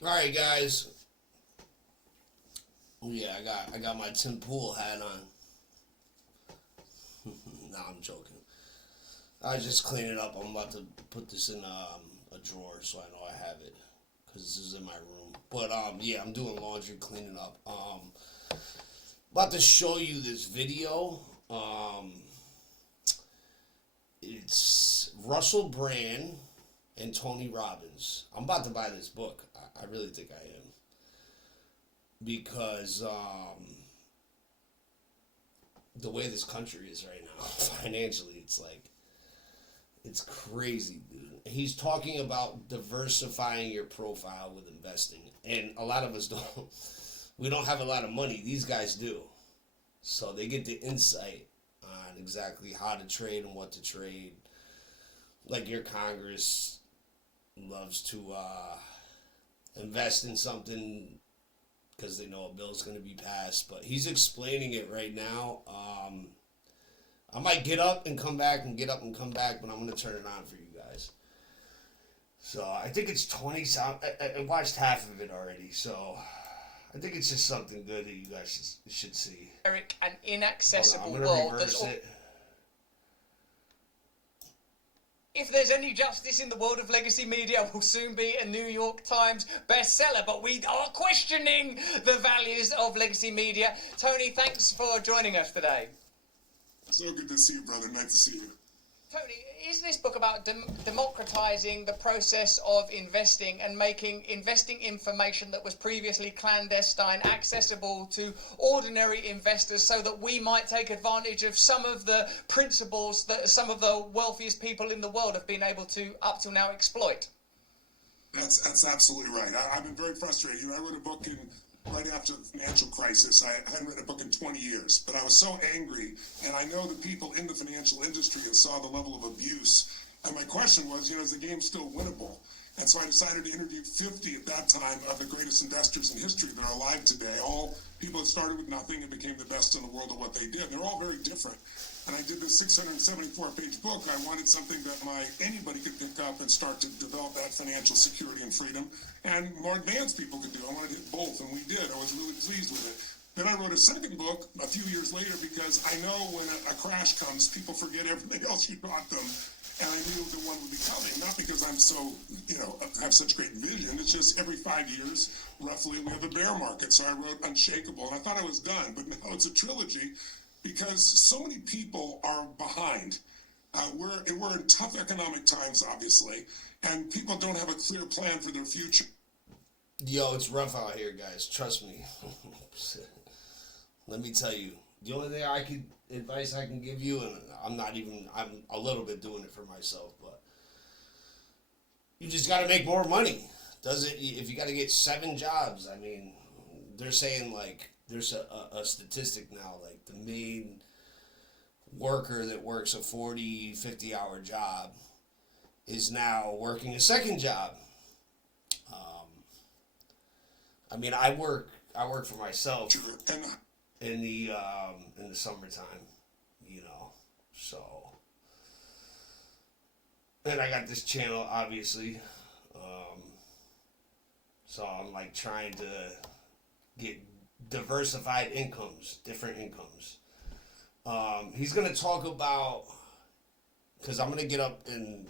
All right, guys. Yeah, I got my Tim Pool hat on. Nah, I'm joking. I was just cleaning up. I'm about to put this in a drawer so I know I have it because this is in my room. But yeah, I'm doing laundry, cleaning up. About to show you this video. It's Russell Brand and Tony Robbins. I'm about to buy this book. I really think I am because the way this country is right now, financially, it's crazy, dude. He's talking about diversifying your profile with investing, and a lot of us don't. We don't have a lot of money. These guys do, so they get the insight on exactly how to trade and what to trade. Like your Congress loves to invest in something because they know a bill's going to be passed, but he's explaining it right now. I might get up and come back and get up and come back, but I'm going to turn it on for you guys. So I think it's 20 sound. I watched half of it already, so I think it's just something good that you guys should see. Eric, an Hold on, inaccessible I'm going to world reverse it. If there's any justice in the world of legacy media, will soon be a New York Times bestseller. But we are questioning the values of legacy media. Tony, thanks for joining us today. So good to see you, brother. Nice to see you. Tony, is this book about democratizing the process of investing and making investing information that was previously clandestine accessible to ordinary investors so that we might take advantage of some of the principles that some of the wealthiest people in the world have been able to, up till now, exploit? That's absolutely right. I've been very frustrated. I wrote a book right after the financial crisis. I hadn't written a book in 20 years, but I was so angry, and I know the people in the financial industry and saw the level of abuse. And my question was, is the game still winnable? And so I decided to interview 50 at that time of the greatest investors in history that are alive today. All people that started with nothing and became the best in the world at what they did. And they're all very different. And I did this 674-page book. I wanted something that anybody could pick up and start to develop that financial security and freedom, and more advanced people could do. I wanted to hit both, and we did. I was really pleased with it. Then I wrote a second book a few years later because I know when a crash comes, people forget everything else you taught them. And I knew the one would be coming, not because I'm so, have such great vision. It's just every 5 years, roughly, we have a bear market. So I wrote Unshakable, and I thought I was done, but now it's a trilogy because so many people are behind. We're in tough economic times, obviously, and people don't have a clear plan for their future. Yo, it's rough out here, guys. Trust me. Let me tell you. The only thing advice I can give you, and I'm a little bit doing it for myself, but you just got to make more money. If you got to get 7 jobs, I mean, they're saying like there's a statistic now, like the main worker that works a 40, 50-hour job is now working a second job. I mean, I work for myself in the summertime, so, and I got this channel, obviously, so I'm like trying to get diversified incomes, different incomes. He's gonna talk about, because I'm gonna get up and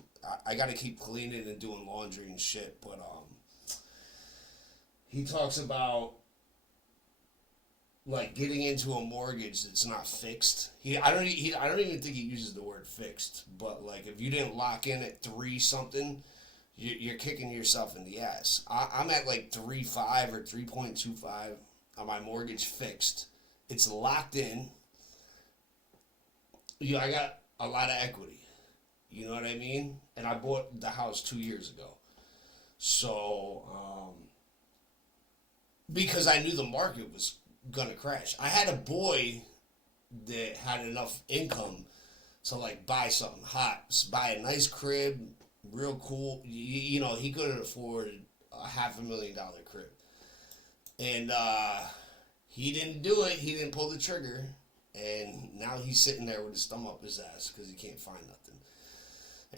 I gotta keep cleaning and doing laundry and shit, but he talks about like getting into a mortgage that's not fixed. I don't even think he uses the word fixed, but like if you didn't lock in at 3 something, you're kicking yourself in the ass. I'm at like 3.5 or 3.25 on my mortgage fixed. It's locked in. I got a lot of equity. You know what I mean? And I bought the house 2 years ago. So, because I knew the market was gonna crash. I had a boy that had enough income to like buy something hot, buy a nice crib, real cool. He couldn't afford a $500,000 crib, and he didn't do it. He didn't pull the trigger, and now he's sitting there with his thumb up his ass because he can't find nothing.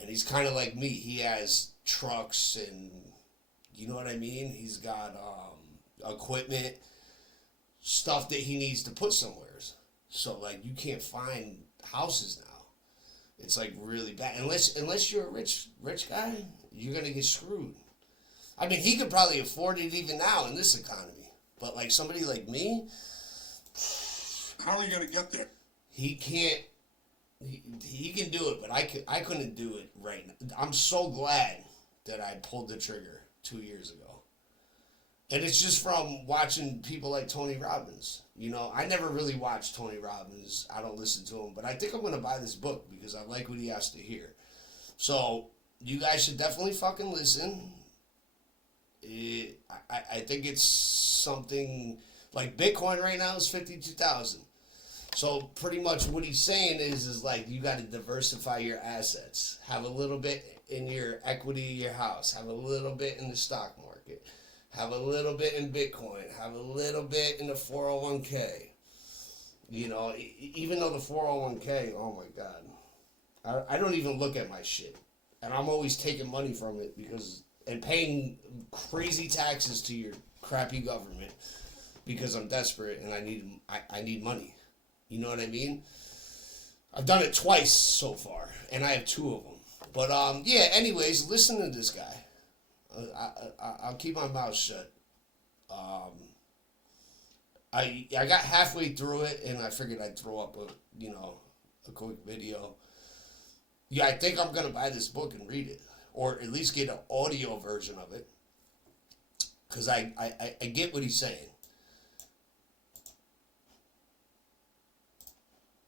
And he's kind of like me. He has trucks and You know what I mean? He's got equipment, stuff that he needs to put somewhere. So like you can't find houses now. It's like really bad. Unless you're a rich guy, you're gonna get screwed. I mean, he could probably afford it even now in this economy. But like somebody like me, How are you going to get there? he can't. He can do it, but I couldn't do it right now. I'm so glad that I pulled the trigger 2 years ago. And it's just from watching people like Tony Robbins. You know, I never really watched Tony Robbins. I don't listen to him. But I think I'm going to buy this book because I like what he has to hear. So, you guys should definitely fucking listen. I think it's something like Bitcoin right now is 52,000. So pretty much what he's saying is like you got to diversify your assets. Have a little bit in your equity of your house. Have a little bit in the stock market. Have a little bit in Bitcoin. Have a little bit in the 401k. You know, even though the 401k, oh my God. I don't even look at my shit. And I'm always taking money from it and paying crazy taxes to your crappy government because I'm desperate and I need money. You know what I mean? I've done it twice so far, and I have 2 of them. But yeah. Anyways, listen to this guy. I'll keep my mouth shut. I got halfway through it, and I figured I'd throw up a quick video. Yeah, I think I'm gonna buy this book and read it, or at least get an audio version of it, because I get what he's saying.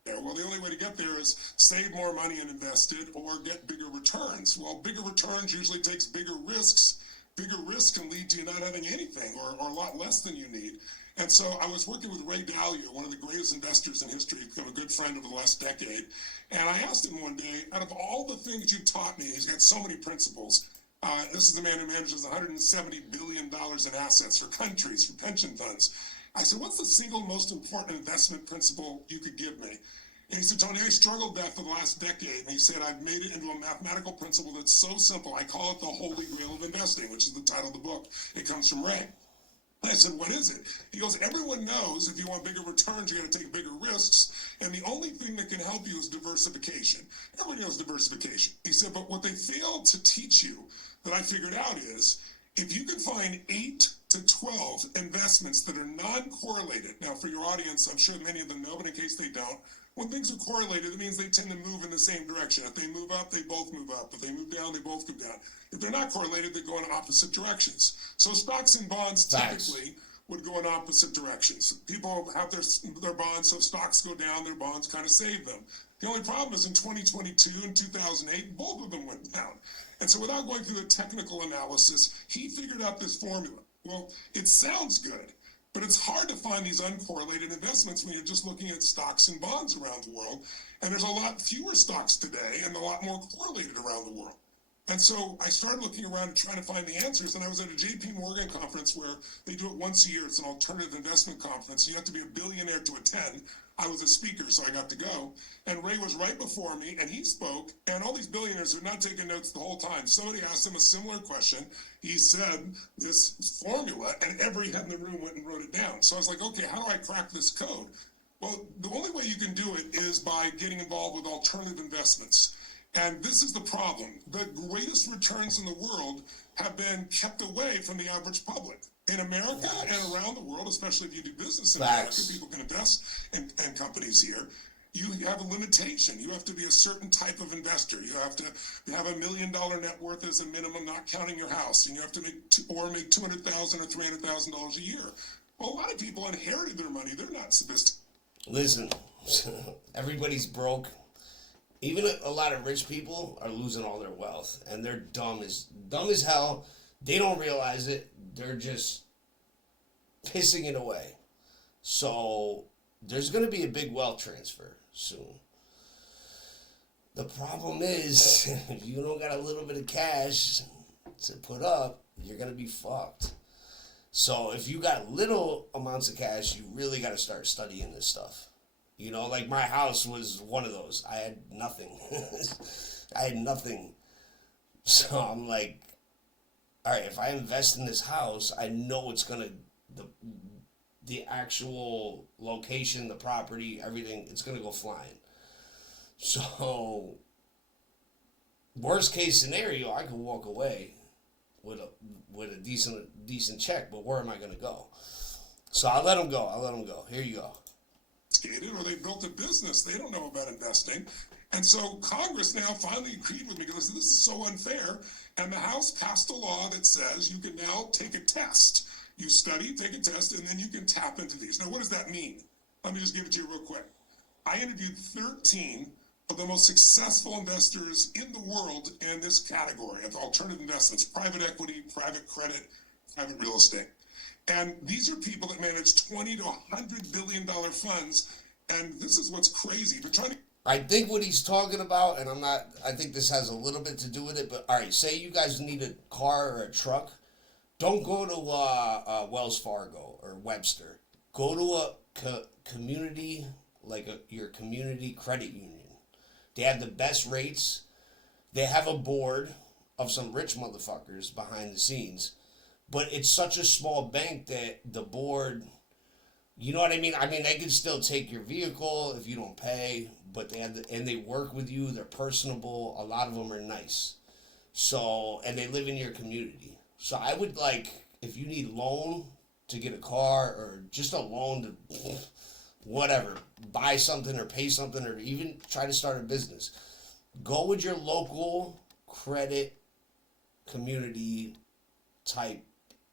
Well, the only way to get there is save more money and invest it or get bigger returns. Well, bigger returns usually takes bigger risks. Bigger risks can lead to you not having anything or a lot less than you need. And so I was working with Ray Dalio, one of the greatest investors in history, become a good friend over the last decade. And I asked him one day, out of all the things you taught me, he's got so many principles. This is the man who manages $170 billion in assets for countries, for pension funds. I said, what's the single most important investment principle you could give me? And he said, Tony, I struggled with that for the last decade. And he said, I've made it into a mathematical principle that's so simple. I call it the Holy Grail of Investing, which is the title of the book. It comes from Ray. And I said, what is it? He goes, everyone knows if you want bigger returns, you got to take bigger risks. And the only thing that can help you is diversification. Everybody knows diversification. He said, but what they failed to teach you that I figured out is if you can find 8 to 12 investments that are non-correlated. Now, for your audience, I'm sure many of them know, but in case they don't, when things are correlated, it means they tend to move in the same direction. If they move up, they both move up. If they move down, they both go down. If they're not correlated, they go in opposite directions. So stocks and bonds typically would go in opposite directions. People have their bonds, so if stocks go down, their bonds kind of save them. The only problem is in 2022 and 2008, both of them went down. And so without going through the technical analysis, he figured out this formula. Well, it sounds good, but it's hard to find these uncorrelated investments when you're just looking at stocks and bonds around the world. And there's a lot fewer stocks today and a lot more correlated around the world. And so I started looking around and trying to find the answers. And I was at a JP Morgan conference where they do it once a year. It's an alternative investment conference. You have to be a billionaire to attend. I was a speaker, so I got to go. And Ray was right before me, and he spoke. And all these billionaires are not taking notes the whole time. Somebody asked him a similar question. He said this formula, and every head in the room went and wrote it down. So I was like, okay, how do I crack this code? Well, the only way you can do it is by getting involved with alternative investments. And this is the problem. The greatest returns in the world have been kept away from the average public. In America and around the world, especially if you do business in America, people can invest in companies here. You have a limitation. You have to be a certain type of investor. You have to have $1 million net worth as a minimum, not counting your house. And you have to make $200,000 or $300,000 a year. Well, a lot of people inherited their money. They're not sophisticated. Listen, everybody's broke. Even a lot of rich people are losing all their wealth, and they're dumb as hell. They don't realize it. They're just pissing it away. So there's going to be a big wealth transfer soon. The problem is, if you don't got a little bit of cash to put up, you're going to be fucked. So if you got little amounts of cash, you really got to start studying this stuff. You know, like my house was one of those. I had nothing. I had nothing. So I'm like, all right, if I invest in this house, I know it's gonna the actual location, the property, everything, it's gonna go flying. So worst case scenario, I could walk away with a decent check, but where am I gonna go? So I'll let him go. I'll let him go. Here you go. Or they built a business. They don't know about investing. And so Congress now finally agreed with me because this is so unfair. And the House passed a law that says you can now take a test. You study, take a test, and then you can tap into these. Now, what does that mean? Let me just give it to you real quick. I interviewed 13 of the most successful investors in the world in this category of alternative investments, private equity, private credit, private real estate. And these are people that manage $20 to $100 billion funds. And this is what's crazy. They're trying to. I think what he's talking about, and I think this has a little bit to do with it, but all right, say you guys need a car or a truck. Don't go to Wells Fargo or Webster. Go to a community, like your community credit union. They have the best rates. They have a board of some rich motherfuckers behind the scenes. But it's such a small bank that the board, you know what I mean? I mean, they can still take your vehicle if you don't pay, but they work with you. They're personable. A lot of them are nice. So, and they live in your community. So I would if you need loan to get a car or just a loan to whatever, buy something or pay something or even try to start a business, go with your local credit community type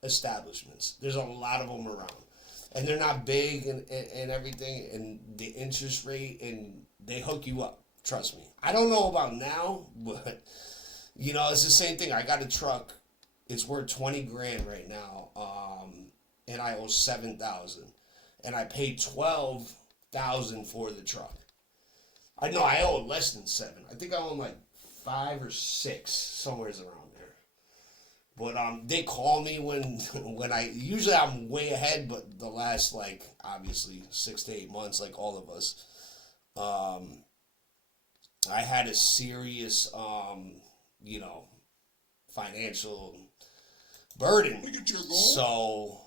establishments. There's a lot of them around. And they're not big and everything, and the interest rate, and they hook you up. Trust me. I don't know about now, but, it's the same thing. I got a truck. It's worth 20 grand right now, and I owe 7,000. And I paid 12,000 for the truck. I know I owe less than 7. I think I owe 5 or 6, somewhere around there. But they call me when usually I'm way ahead, but the last obviously 6 to 8 months, like all of us, I had a serious financial burden. Look at your goal. So,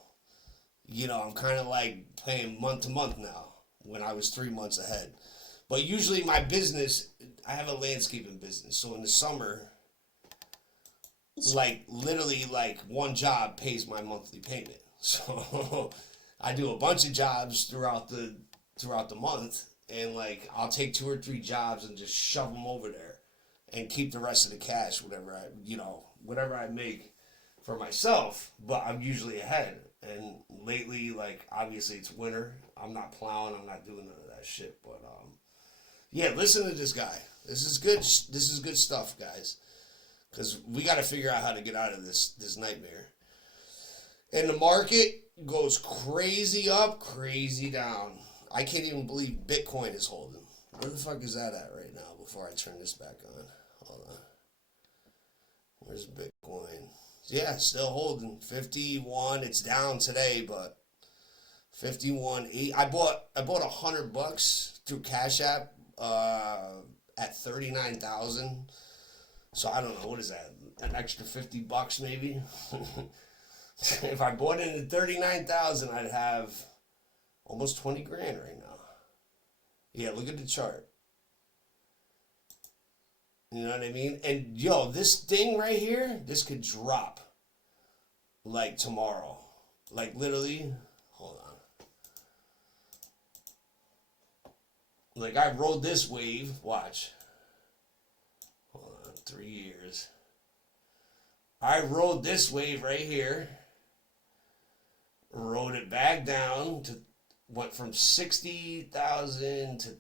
I'm kind of paying month to month now when I was 3 months ahead. But usually my business, I have a landscaping business. So in the summer, literally one job pays my monthly payment. So I do a bunch of jobs throughout the month, and I'll take 2 or 3 jobs and just shove them over there and keep the rest of the cash, whatever I make for myself, but I'm usually ahead. And lately, obviously it's winter. I'm not plowing. I'm not doing none of that shit. But, yeah, listen to this guy. This is good. This is good stuff, guys. Because we got to figure out how to get out of this nightmare. And the market goes crazy up, crazy down. I can't even believe Bitcoin is holding. Where the fuck is that at right now before I turn this back on? Hold on. Where's Bitcoin? Yeah, still holding 51. It's down today, but 51.8. I bought $100 through Cash App at 39,000. So I don't know, what is that? An extra $50 maybe. If I bought it at 39,000, I'd have almost 20 grand right now. Yeah, look at the chart. You know what I mean? And yo, this thing right here, this could drop tomorrow. Literally, hold on. I rode this wave, watch. Hold on, 3 years. I rode this wave right here. Rode it back down went from 60,000 to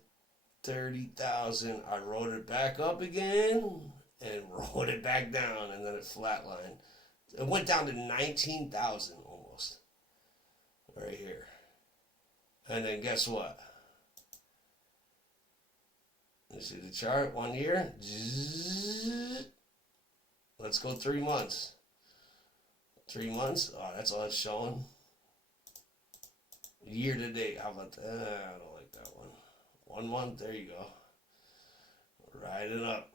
30,000. I rode it back up again and rode it back down, and then it flatlined. It went down to 19,000 almost. Right here. And then guess what? You see the chart? 1 year. Let's go 3 months. 3 months? Oh, that's all it's showing. Year to date. How about that? I don't like that one. 1 month. There you go. Riding up.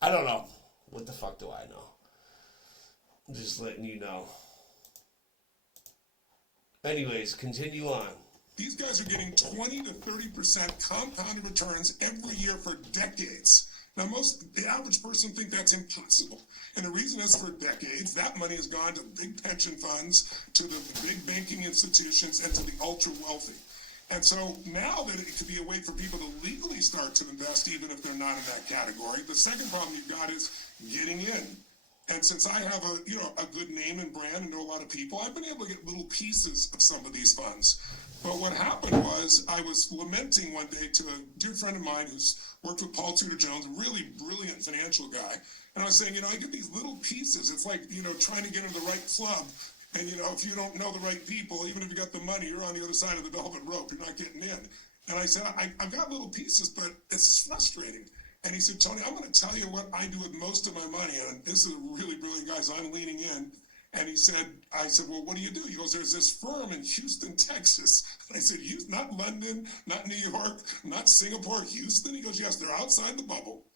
I don't know. What the fuck do I know? Just letting you know. Anyways, continue on. These guys are getting 20 to 30% compounded returns every year for decades. Now, the average person think that's impossible. And the reason is for decades, that money has gone to big pension funds, to the big banking institutions, and to the ultra wealthy. And so now that it could be a way for people to legally start to invest, even if they're not in that category, the second problem you've got is getting in. And since I have a good name and brand and know a lot of people, I've been able to get little pieces of some of these funds. But what happened was I was lamenting one day to a dear friend of mine who's worked with Paul Tudor Jones, a really brilliant financial guy. And I was saying, I get these little pieces. It's like, trying to get into the right club. And, if you don't know the right people, even if you got the money, you're on the other side of the velvet rope. You're not getting in. And I said, I've got little pieces, but it's frustrating. And he said, Tony, I'm going to tell you what I do with most of my money. And this is a really brilliant guy, so I'm leaning in. And I said, well, what do you do? He goes, there's this firm in Houston, Texas. And I said, not London, not New York, not Singapore, Houston. He goes, yes, they're outside the bubble.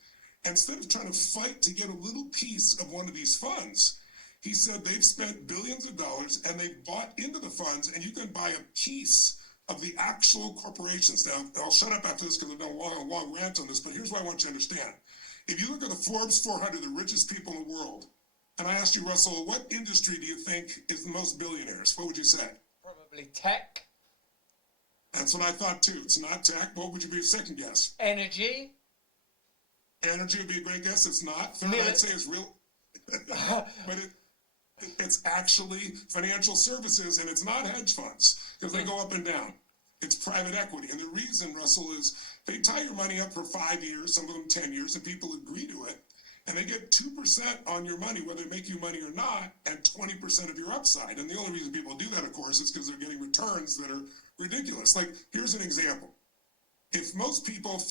Instead of trying to fight to get a little piece of one of these funds, he said they've spent billions of dollars and they've bought into the funds, and you can buy a piece of the actual corporations. Now, I'll shut up after this because I've done a long rant on this, but here's what I want you to understand. If you look at the Forbes 400, the richest people in the world, and I asked you, Russell, what industry do you think is the most billionaires? What would you say? Probably tech. That's what I thought too. It's not tech. What would you be your second guess? Energy. Energy would be a great guess. It's not. Third, I'd say is real. But it's actually financial services, and it's not hedge funds because they go up and down. It's private equity. And the reason, Russell, is they tie your money up for 5 years, some of them 10 years, and people agree to it. And they get 2% on your money, whether they make you money or not, and 20% of your upside. And the only reason people do that, of course, is because they're getting returns that are ridiculous. Like, here's an example. If most people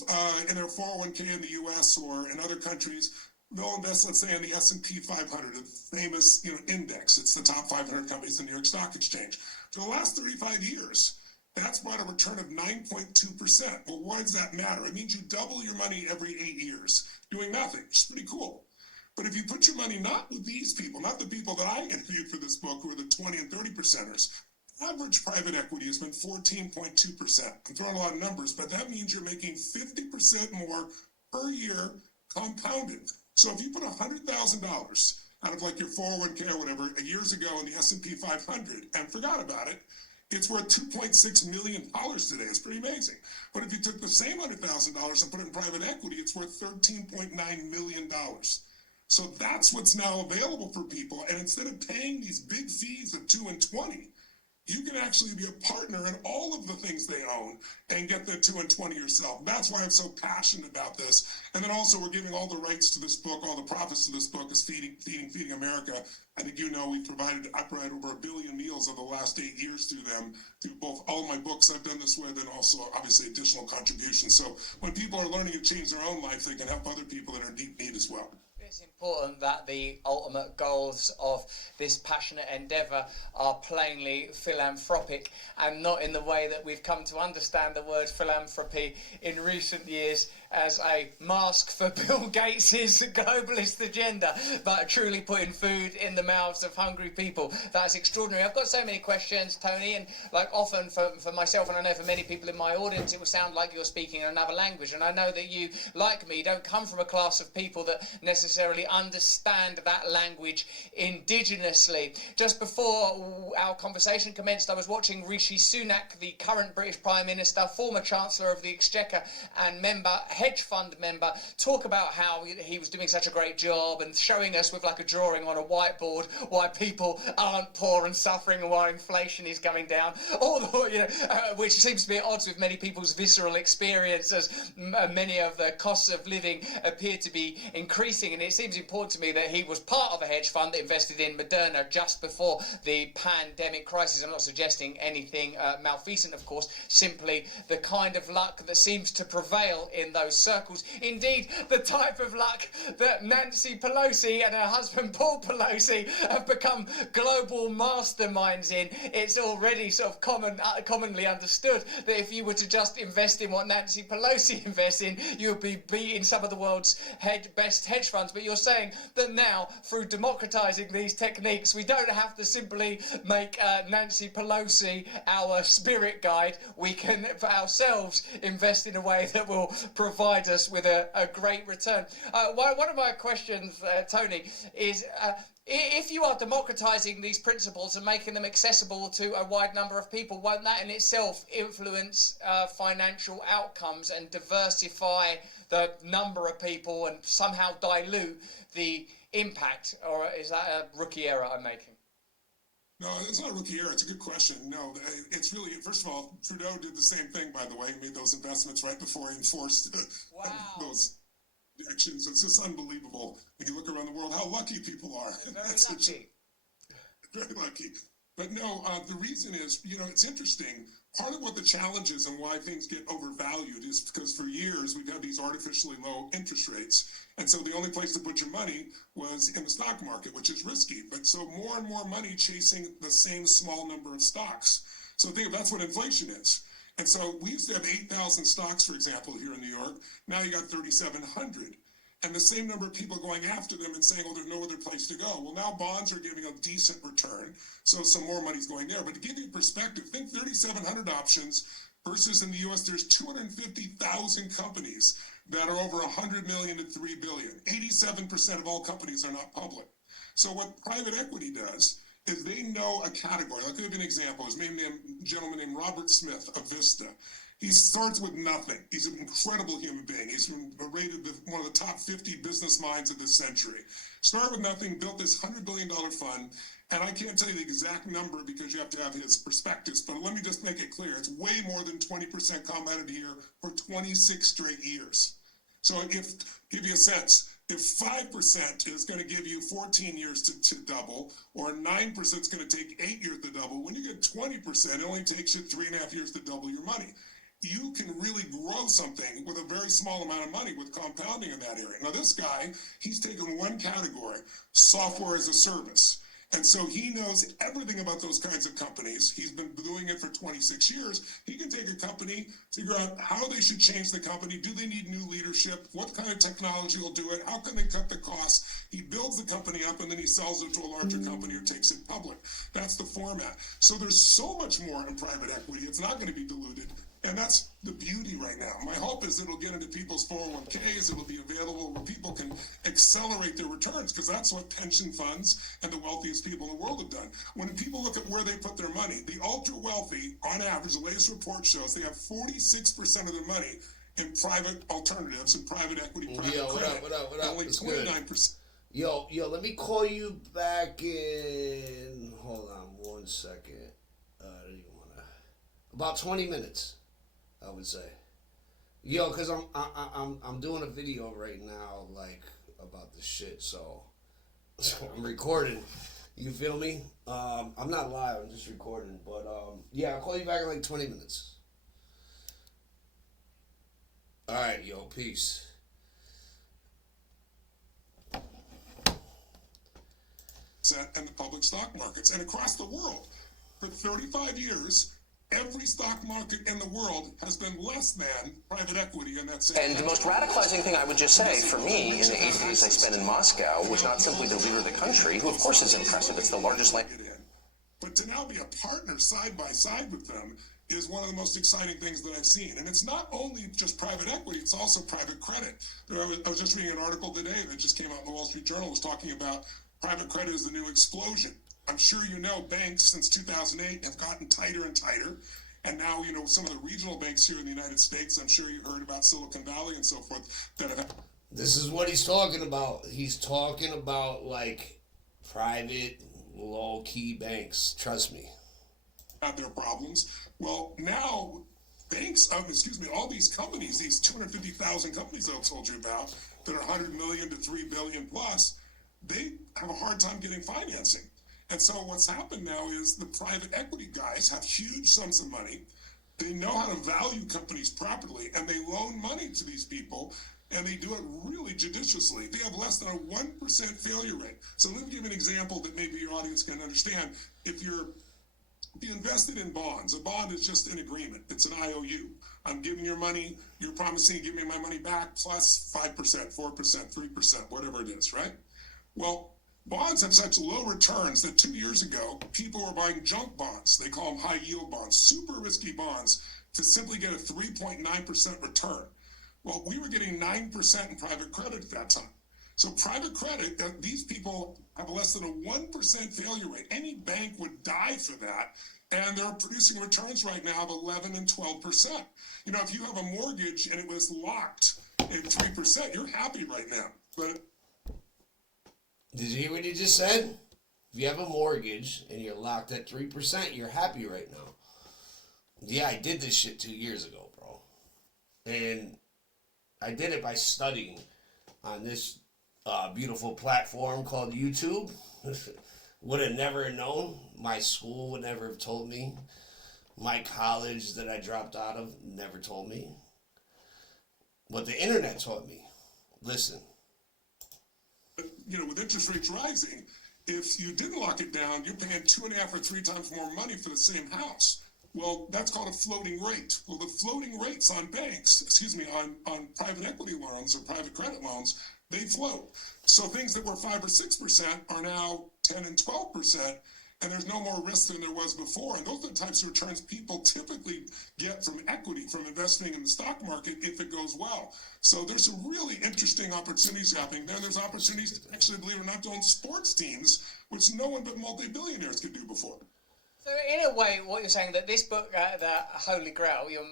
in their 401k in the U.S. or in other countries, they'll invest, let's say, in the S&P 500, a famous index. It's the top 500 companies in the New York Stock Exchange. For the last 35 years, that's brought a return of 9.2%. Well, why does that matter? It means you double your money every 8 years, doing nothing, which is pretty cool. But if you put your money not with these people, not the people that I interviewed for this book, who are the 20 and 30 percenters, average private equity has been 14.2%. I'm throwing a lot of numbers, but that means you're making 50% more per year compounded. So if you put $100,000 out of like your 401k or whatever years ago in the S&P 500 and forgot about it, it's worth $2.6 million today. It's pretty amazing. But if you took the same $100,000 and put it in private equity, it's worth $13.9 million. So that's what's now available for people. And instead of paying these big fees of 2 and 20, you can actually be a partner in all of the things they own and get the 2 and 20 yourself. That's why I'm so passionate about this. And then also we're giving all the rights to this book, all the profits to this book is Feeding America. I think I provided over 1 billion meals over the last 8 years through them, through both all my books I've done this with and also obviously additional contributions. So when people are learning to change their own life, they can help other people that are in deep need as well. It's important that the ultimate goals of this passionate endeavour are plainly philanthropic and not in the way that we've come to understand the word philanthropy in recent years as a mask for Bill Gates's globalist agenda, but truly putting food in the mouths of hungry people. That's extraordinary. I've got so many questions, Tony, and like often for myself, and I know for many people in my audience, it will sound like you're speaking in another language. And I know that you, like me, don't come from a class of people that necessarily understand that language indigenously. Just before our conversation commenced, I was watching Rishi Sunak, the current British Prime Minister, former Chancellor of the Exchequer and hedge fund member, talk about how he was doing such a great job and showing us with like a drawing on a whiteboard why people aren't poor and suffering and why inflation is going down, which seems to be at odds with many people's visceral experience, as many of the costs of living appear to be increasing. And it seems important to me that he was part of a hedge fund that invested in Moderna just before the pandemic crisis. I'm not suggesting anything malfeasant, of course, simply the kind of luck that seems to prevail in those those circles. Indeed, the type of luck that Nancy Pelosi and her husband Paul Pelosi have become global masterminds in. It's already sort of commonly understood that if you were to just invest in what Nancy Pelosi invests in, you would be beating some of the world's best hedge funds. But you're saying that now, through democratizing these techniques, we don't have to simply make Nancy Pelosi our spirit guide. We can, for ourselves, invest in a way that will provide us with a great return. One of my questions, Tony, is if you are democratizing these principles and making them accessible to a wide number of people, won't that in itself influence financial outcomes and diversify the number of people and somehow dilute the impact? Or is that a rookie error I'm making? No, it's not a rookie error. It's a good question. No, it's really, first of all, Trudeau did the same thing, by the way. He made those investments right before he enforced those actions. It's just unbelievable. When you look around the world, how lucky people are. Very lucky. Very lucky. But no, the reason is, it's interesting. Part of what the challenge is and why things get overvalued is because for years we've had these artificially low interest rates. And so the only place to put your money was in the stock market, which is risky. But so more and more money chasing the same small number of stocks. So think that's what inflation is. And so we used to have 8,000 stocks, for example, here in New York. Now you got 3,700. And the same number of people going after them and saying, oh, there's no other place to go. Well, now bonds are giving a decent return, so some more money's going there. But to give you perspective, think 3,700 options versus in the U.S. there's 250,000 companies that are over 100 million to 3 billion. 87% of all companies are not public. So what private equity does is they know a category. I'll give you an example. His name, a gentleman named Robert Smith of Vista. He starts with nothing. He's an incredible human being. He's been rated one of the top 50 business minds of this century. Started with nothing, built this $100 billion fund, and I can't tell you the exact number because you have to have his prospectus, but let me just make it clear. It's way more than 20% compounded a year for 26 straight years. So give you a sense, if 5% is going to give you 14 years to double, or 9% is going to take 8 years to double, when you get 20%, it only takes you 3.5 years to double your money. You can really grow something with a very small amount of money with compounding in that area. Now, this guy, he's taken one category, software as a service. And so he knows everything about those kinds of companies. He's been doing it for 26 years. He can take a company, figure out how they should change the company. Do they need new leadership? What kind of technology will do it? How can they cut the costs? He builds the company up and then he sells it to a larger company or takes it public. That's the format. So there's so much more in private equity. It's not going to be diluted. And that's the beauty right now. My hope is it'll get into people's 401ks. It'll be available where people can accelerate their returns, because that's what pension funds and the wealthiest people in the world have done. When people look at where they put their money, the ultra wealthy, on average, the latest report shows they have 46% of their money in private alternatives and private equity, private credit. What up? Only 29%. Yo, let me call you back in. Hold on 1 second. About 20 minutes. I would say, because I'm doing a video right now, like, about this shit, so I'm recording. You feel me? I'm not live. I'm just recording. But yeah, I'll call you back in like 20 minutes. All right, yo, peace. And the public stock markets and across the world for 35 years. Every stock market in the world has been less than private equity in that same. And the most radicalizing thing I would just say, for me, in the 8 days I spent in Moscow, was not simply the leader of the country, who of course is impressive, it's the largest land. But to now be a partner side by side with them is one of the most exciting things that I've seen. And it's not only just private equity, it's also private credit. I was just reading an article today that just came out in the Wall Street Journal, was talking about private credit is the new explosion. I'm sure you know banks since 2008 have gotten tighter and tighter. And now, some of the regional banks here in the United States, I'm sure you heard about Silicon Valley and so forth, that have. This is what he's talking about. He's talking about, like, private, low-key banks. Trust me. Have their problems. Well, now banks, all these companies, these 250,000 companies I told you about, that are 100 million to 3 billion plus, they have a hard time getting financing. And so what's happened now is the private equity guys have huge sums of money. They know how to value companies properly, and they loan money to these people, and they do it really judiciously. They have less than a 1% failure rate. So let me give you an example that maybe your audience can understand. If you invested in bonds, a bond is just an agreement. It's an IOU. I'm giving your money, you're promising to give me my money back plus 5%, 4%, 3%, whatever it is, right? Well, bonds have such low returns that 2 years ago, people were buying junk bonds. They call them high yield bonds, super risky bonds, to simply get a 3.9% return. Well, we were getting 9% in private credit at that time. So private credit, these people have less than a 1% failure rate. Any bank would die for that. And they're producing returns right now of 11 and 12%. You know, if you have a mortgage and it was locked at 3%, you're happy right now. But did you hear what he just said? If you have a mortgage and you're locked at 3%, you're happy right now. Yeah, I did this shit 2 years ago, bro. And I did it by studying on this beautiful platform called YouTube. Would have never known. My school would never have told me. My college that I dropped out of never told me. But the internet taught me. Listen. You know, with interest rates rising, if you didn't lock it down, you're paying 2.5 or 3 times more money for the same house. Well, that's called a floating rate. Well, the floating rates on on private equity loans or private credit loans, they float. So things that were 5 or 6% are now 10 and 12%, and there's no more risk than there was before. And those are the types of returns people typically get from equity, from investing in the stock market if it goes well. So there's some really interesting opportunities happening there. There's opportunities to actually, believe it or not, to own sports teams, which no one but multi-billionaires could do before. So in a way, what you're saying, that this book, the Holy Grail, your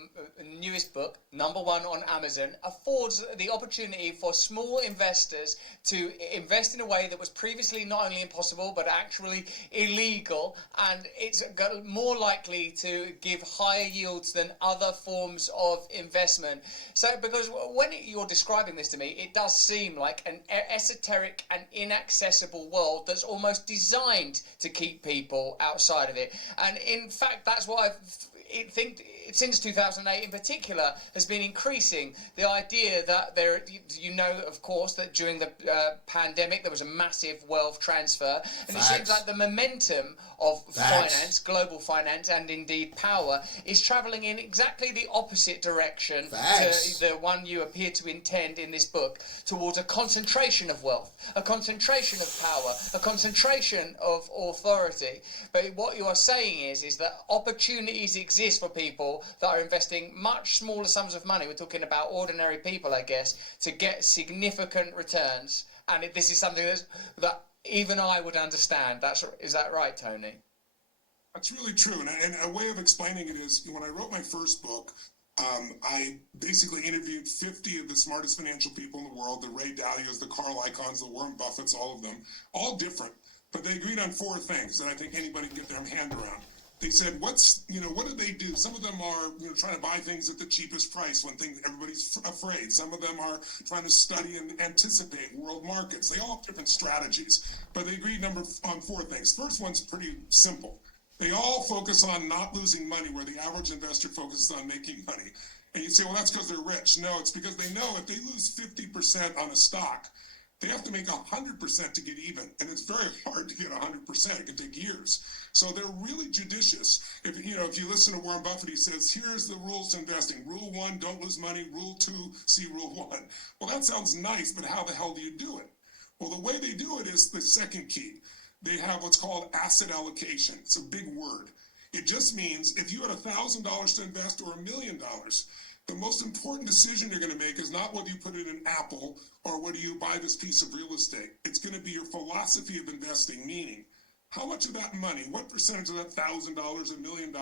newest book, #1 on Amazon, affords the opportunity for small investors to invest in a way that was previously not only impossible, but actually illegal, and it's more likely to give higher yields than other forms of investment. So, because when you're describing this to me, it does seem like an esoteric and inaccessible world that's almost designed to keep people outside of it. And in fact, that's what I think since 2008 in particular has been increasing. The idea that you know, of course, that during the pandemic there was a massive wealth transfer, and Facts. it seems like the momentum of Facts. finance, global finance, and indeed power is travelling in exactly the opposite direction Facts. to the one you appear to intend in this book, towards a concentration of wealth, a concentration of power, a concentration of authority. But what you are saying is that opportunities exist for people that are investing much smaller sums of money. We're talking about ordinary people, I guess, to get significant returns. And this is something that even I would understand. Is that right, Tony? That's really true. And a way of explaining it is, when I wrote my first book, I basically interviewed 50 of the smartest financial people in the world, the Ray Dalios, the Carl Icahns, the Warren Buffetts, all of them, all different. But they agreed on 4 things that I think anybody can get their hand around. They said, what do they do? Some of them are trying to buy things at the cheapest price when everybody's afraid. Some of them are trying to study and anticipate world markets. They all have different strategies, but they agreed on 4 things. First one's pretty simple. They all focus on not losing money, where the average investor focuses on making money. And you say, well, that's because they're rich. No, it's because they know if they lose 50% on a stock, they have to make 100% to get even. And it's very hard to get 100%. It can take years. So they're really judicious. If you listen to Warren Buffett, he says, here's the rules to investing. Rule 1, don't lose money. Rule 2, see Rule 1. Well, that sounds nice, but how the hell do you do it? Well, the way they do it is the second key. They have what's called asset allocation. It's a big word. It just means if you had $1,000 to invest or $1 million, the most important decision you're going to make is not whether you put it in Apple or whether you buy this piece of real estate. It's going to be your philosophy of investing, meaning how much of that money, what percentage of that $1,000, $1 million,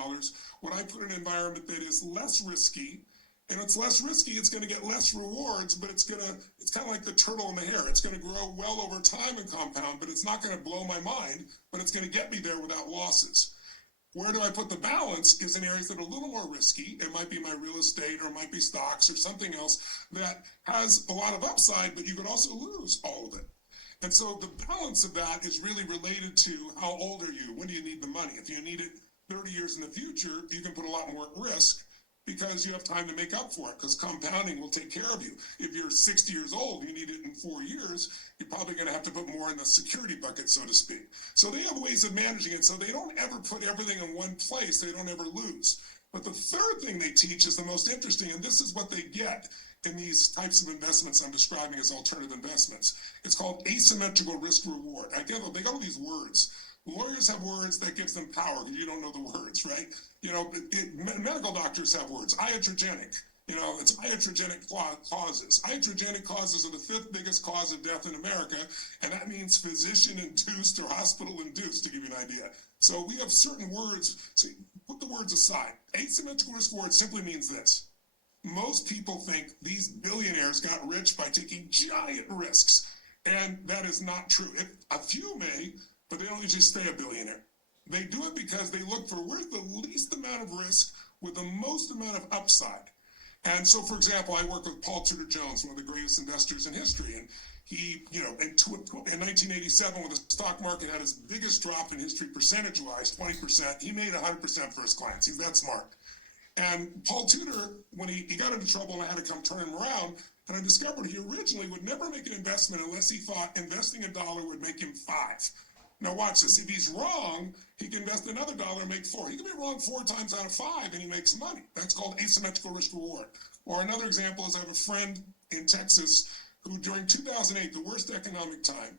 would I put in an environment that is less risky? And it's less risky, it's going to get less rewards, but it's kind of like the turtle and the hare. It's going to grow well over time and compound, but it's not going to blow my mind, but it's going to get me there without losses. Where do I put the balance is in areas that are a little more risky. It might be my real estate, or it might be stocks or something else that has a lot of upside, but you could also lose all of it. And so the balance of that is really related to how old are you? When do you need the money? If you need it 30 years in the future, you can put a lot more at risk. because you have time to make up for it, because compounding will take care of you. If you're 60 years old, you need it in 4 years, you're probably going to have to put more in the security bucket, so to speak. So they have ways of managing it so they don't ever put everything in one place. They don't ever lose. But the third thing they teach is the most interesting, and this is what they get in these types of investments I'm describing as alternative investments. It's called asymmetrical risk reward. Again, they got all these words. Lawyers have words that gives them power because you don't know the words, right? You know, medical doctors have words. Iatrogenic. You know, it's iatrogenic causes. Iatrogenic causes are the 5th biggest cause of death in America, and that means physician-induced or hospital-induced, to give you an idea. So we have certain words. See, put the words aside. Asymmetrical risk reward simply means this. Most people think these billionaires got rich by taking giant risks, and that is not true. A few may, but they don't usually stay a billionaire. They do it because they look for where's the least amount of risk with the most amount of upside. And so, for example, I work with Paul Tudor Jones, one of the greatest investors in history, and he, you know, in 1987, when the stock market had its biggest drop in history percentage-wise, 20%, he made 100% for his clients. He's that smart. And Paul Tudor, when he got into trouble and I had to come turn him around, and I discovered he originally would never make an investment unless he thought investing $1 would make him 5. Now watch this. If he's wrong, he can invest another $1 and make 4. He can be wrong 4 times out of 5 and he makes money. That's called asymmetrical risk reward. Or another example is I have a friend in Texas who during 2008, the worst economic time,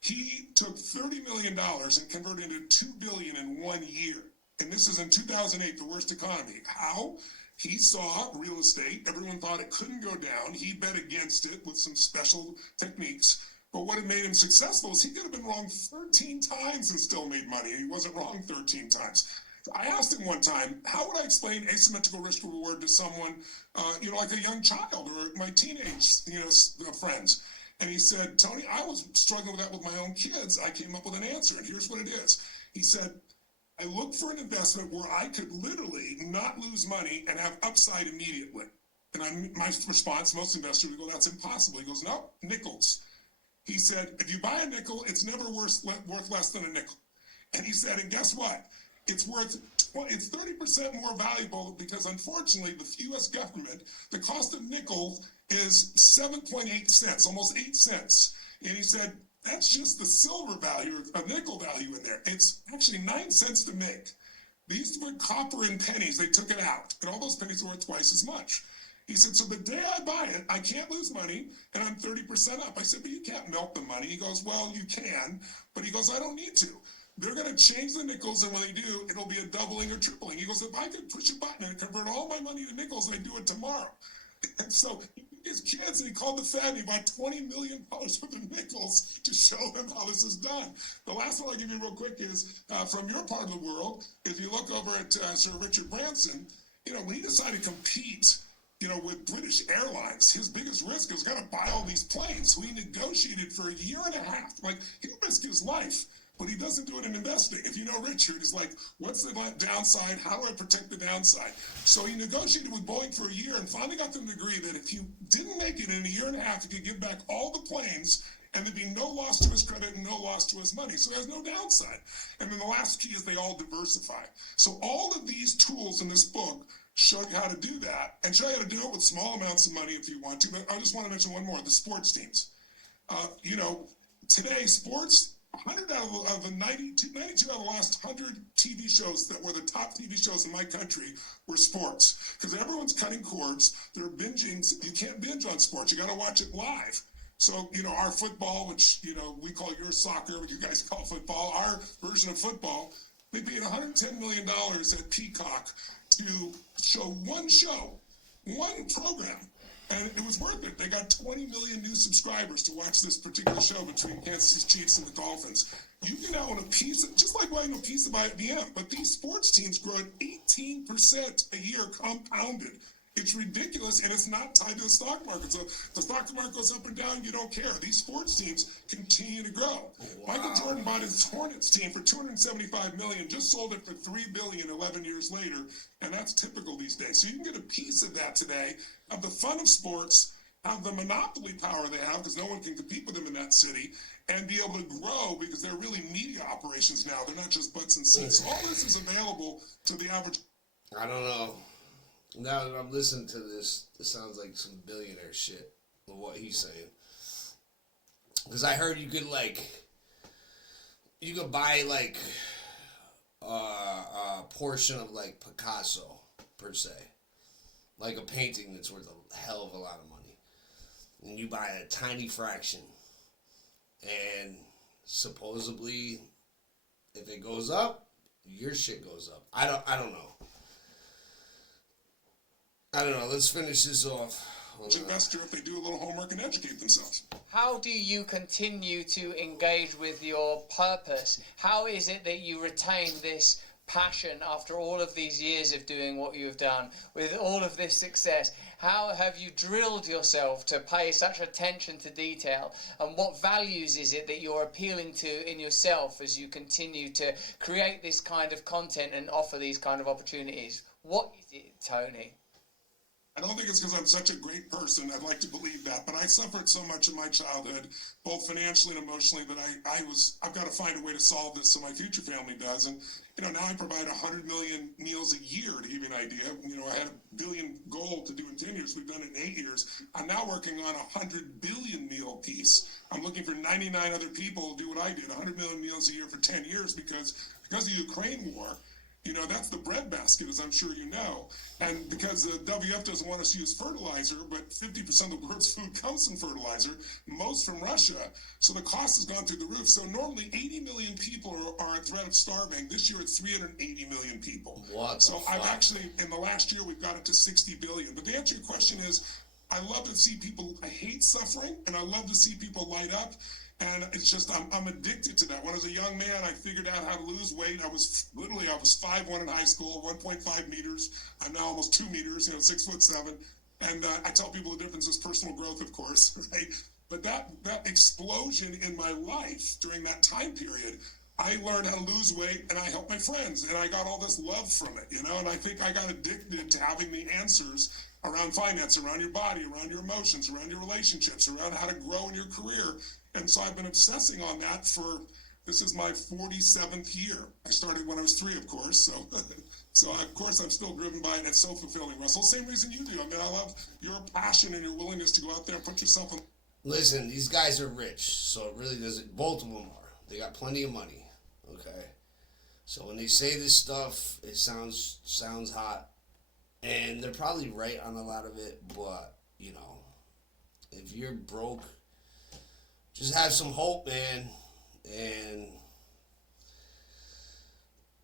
he took $30 million and converted it to $2 billion in 1 year. And this is in 2008, the worst economy. How? He saw real estate. Everyone thought it couldn't go down. He bet against it with some special techniques. But what had made him successful is he could have been wrong 13 times and still made money. He wasn't wrong 13 times. I asked him one time, how would I explain asymmetrical risk reward to someone, you know, like a young child or my teenage, you know, friends? And he said, Tony, I was struggling with that with my own kids. I came up with an answer, and here's what it is. He said, I looked for an investment where I could literally not lose money and have upside immediately. And my response, most investors would go, that's impossible. He goes, no, nickels. He said, if you buy a nickel, it's never worth less than a nickel. And he said, and guess what? It's 30% more valuable because unfortunately the U.S. government, the cost of nickel is 7.8 cents, almost 8 cents. And he said, that's just the silver value, a nickel value in there. It's actually 9 cents to make. These were copper and pennies. They took it out, and all those pennies are worth twice as much. He said, so the day I buy it, I can't lose money, and I'm 30% up. I said, but you can't melt the money. He goes, well, you can, but he goes, I don't need to. They're going to change the nickels, and when they do, it'll be a doubling or tripling. He goes, if I could push a button and convert all my money to nickels, I'd do it tomorrow. And so his kids, and he called the Fed, and he bought $20 million worth of nickels to show them how this is done. The last one I'll give you real quick is from your part of the world. If you look over at Sir Richard Branson, you know, when he decided to compete, you know, with British Airlines, his biggest risk is got to buy all these planes. So he negotiated for 1.5 years. Like, he'll risk his life, but he doesn't do it in investing. If you know Richard, he's like, what's the downside? How do I protect the downside? So he negotiated with Boeing for 1 year and finally got them to agree that if he didn't make it in 1.5 years, he could give back all the planes and there'd be no loss to his credit and no loss to his money. So there's no downside. And then the last key is they all diversify. So all of these tools in this book show you how to do that and show you how to do it with small amounts of money if you want to. But I just want to mention one more, the sports teams. You know, today sports, 100 out of the 92 out of the last 100 TV shows that were the top TV shows in my country were sports. Because everyone's cutting cords. They're binging. You can't binge on sports. You got to watch it live. So, you know, our football, which, you know, we call your soccer, what you guys call football, our version of football, they paid $110 million at Peacock to show one program, and it was worth it. They got 20 million new subscribers to watch this particular show between Kansas City Chiefs and the Dolphins. You can now own a piece, just like buying a piece of IBM, but these sports teams grow at 18% a year compounded. It's ridiculous, and it's not tied to the stock market. So the stock market goes up and down, you don't care. These sports teams continue to grow. Wow. Michael Jordan bought his Hornets team for $275 million, just sold it for $3 billion 11 years later, and that's typical these days. So you can get a piece of that today, of the fun of sports, of the monopoly power they have, because no one can compete with them in that city, and be able to grow because they're really media operations now. They're not just butts and seats. All this is available to the average. I don't know. Now that I'm listening to this, it sounds like some billionaire shit with what he's saying. Because I heard you could buy like a portion of like Picasso per se, like a painting that's worth a hell of a lot of money, and you buy a tiny fraction, and supposedly, if it goes up, your shit goes up. I don't know. Let's finish this off. Investor if they do a little homework and educate themselves. How do you continue to engage with your purpose? How is it that you retain this passion after all of these years of doing what you've done, with all of this success? How have you drilled yourself to pay such attention to detail? And what values is it that you're appealing to in yourself as you continue to create this kind of content and offer these kind of opportunities? What is it, Tony? I don't think it's because I'm such a great person. I'd like to believe that, but I suffered so much in my childhood, both financially and emotionally, that I've got to find a way to solve this so my future family does. And now I provide 100 million meals a year, to give you an idea. I had a billion goal to do in 10 years. We've done it in 8 years. I'm now working on 100 billion meal piece. I'm looking for 99 other people to do what I did, 100 million meals a year for 10 years because of the Ukraine war. That's the breadbasket, as I'm sure you know. And because the WF doesn't want us to use fertilizer, but 50% of the world's food comes from fertilizer, most from Russia. So the cost has gone through the roof. So normally 80 million people are at threat of starving. This year it's 380 million people. So I've actually, in the last year, we've got it to 60 billion. But to answer your question is, I love to see people, I hate suffering, and I love to see people light up. And it's just, I'm addicted to that. When I was a young man, I figured out how to lose weight. I was 5'1" in high school, 1.5 meters. I'm now almost 2 meters, 6'7". And I tell people the difference is personal growth, of course, right? But that explosion in my life during that time period, I learned how to lose weight and I helped my friends and I got all this love from it, and I think I got addicted to having the answers around finance, around your body, around your emotions, around your relationships, around how to grow in your career. And so I've been obsessing on that this is my 47th year. I started when I was 3, of course. So of course I'm still driven by it. It's so fulfilling, Russell. Same reason you do. I love your passion and your willingness to go out there and put yourself in. Listen, these guys are rich, so it really doesn't. Both of them are. They got plenty of money. Okay. So when they say this stuff, it sounds hot. And they're probably right on a lot of it, but, if you're broke, just have some hope, man. And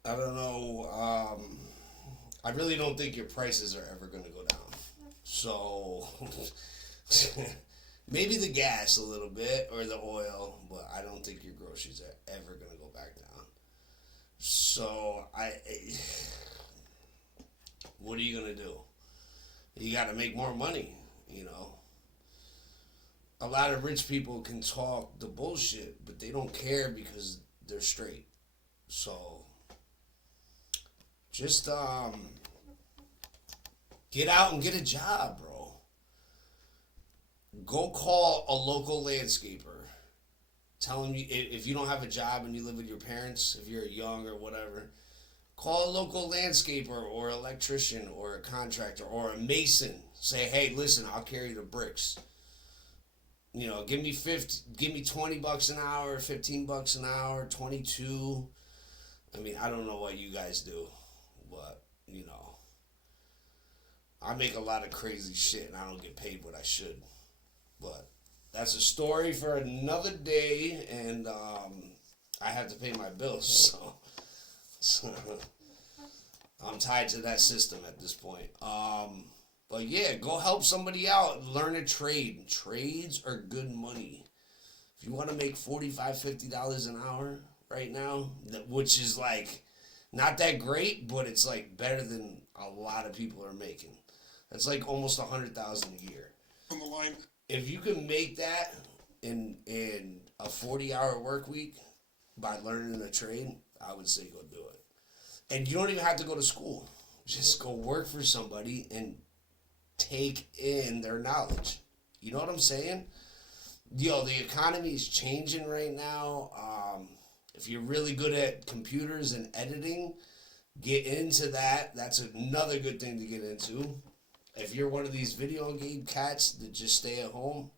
I don't know, I really don't think your prices are ever going to go down. So maybe the gas a little bit or the oil, but I don't think your groceries are ever going to go back down. So what are you going to do? You got to make more money, A lot of rich people can talk the bullshit, but they don't care because they're straight. So just get out and get a job, bro. Go call a local landscaper. Tell them if you don't have a job and you live with your parents, if you're young or whatever, call a local landscaper or electrician or a contractor or a mason. Say, hey, listen, I'll carry the bricks. Give me $20 an hour, $15 an hour, 22. I don't know what you guys do, but I make a lot of crazy shit and I don't get paid what I should. But that's a story for another day, and I have to pay my bills, so I'm tied to that system at this point. But yeah, go help somebody out. Learn a trade. Trades are good money. If you want to make $45, $50 an hour right now, which is like not that great, but it's like better than a lot of people are making. That's like almost $100,000 a year. On the line. If you can make that in a 40-hour work week by learning a trade, I would say go do it. And you don't even have to go to school. Just go work for somebody and take in their knowledge. You know what I'm saying? The economy is changing right now. If you're really good at computers and editing, Get into that. That's another good thing to get into. If you're one of these video game cats that just stay at home,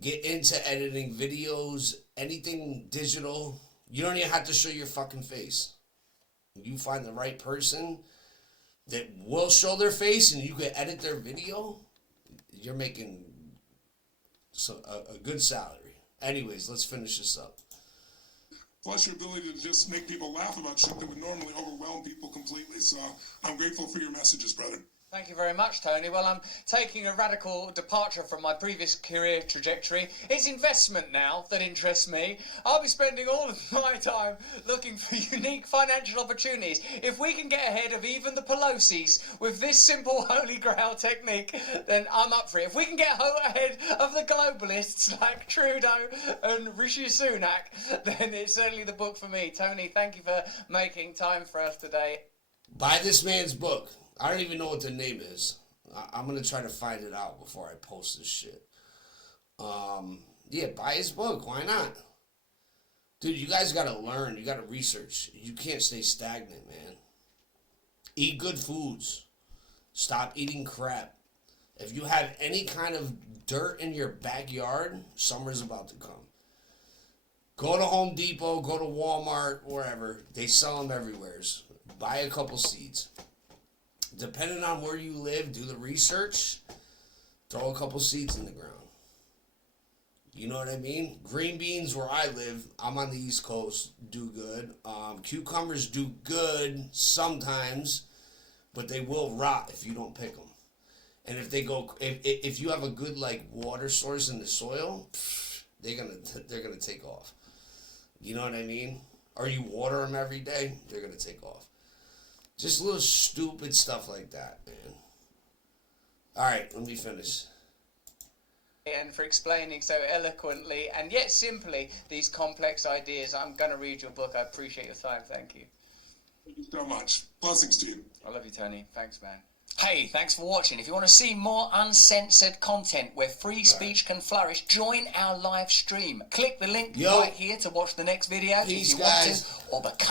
get into editing videos, anything digital. You don't even have to show your fucking face. You find the right person that will show their face and you can edit their video, you're making a good salary. Anyways, let's finish this up. Plus your ability to just make people laugh about shit that would normally overwhelm people completely. So I'm grateful for your messages, brother. Thank you very much, Tony. Well, I'm taking a radical departure from my previous career trajectory. It's investment now that interests me. I'll be spending all of my time looking for unique financial opportunities. If we can get ahead of even the Pelosi's with this simple holy grail technique, then I'm up for it. If we can get ahead of the globalists like Trudeau and Rishi Sunak, then it's certainly the book for me. Tony, thank you for making time for us today. Buy this man's book. I don't even know what the name is. I'm going to try to find it out before I post this shit. Yeah, buy his book. Why not? Dude, you guys got to learn. You got to research. You can't stay stagnant, man. Eat good foods. Stop eating crap. If you have any kind of dirt in your backyard, summer's about to come. Go to Home Depot, go to Walmart, wherever. They sell them everywhere. Buy a couple seeds. Depending on where you live, do the research. Throw a couple seeds in the ground. You know what I mean? Green beans, where I live, I'm on the East Coast, do good. Cucumbers do good sometimes, but they will rot if you don't pick them. And if you have a good water source in the soil, they're gonna take off. You know what I mean? Or you water them every day, they're gonna take off. Just little stupid stuff like that, man. All right, let me finish. And for explaining so eloquently and yet simply these complex ideas. I'm going to read your book. I appreciate your time. Thank you. Thank you so much. Blessings to you. I love you, Tony. Thanks, man. Hey, thanks for watching. If you want to see more uncensored content where free speech can flourish, join our live stream. Click the link right here to watch the next video Peace, if you want guys. to, or become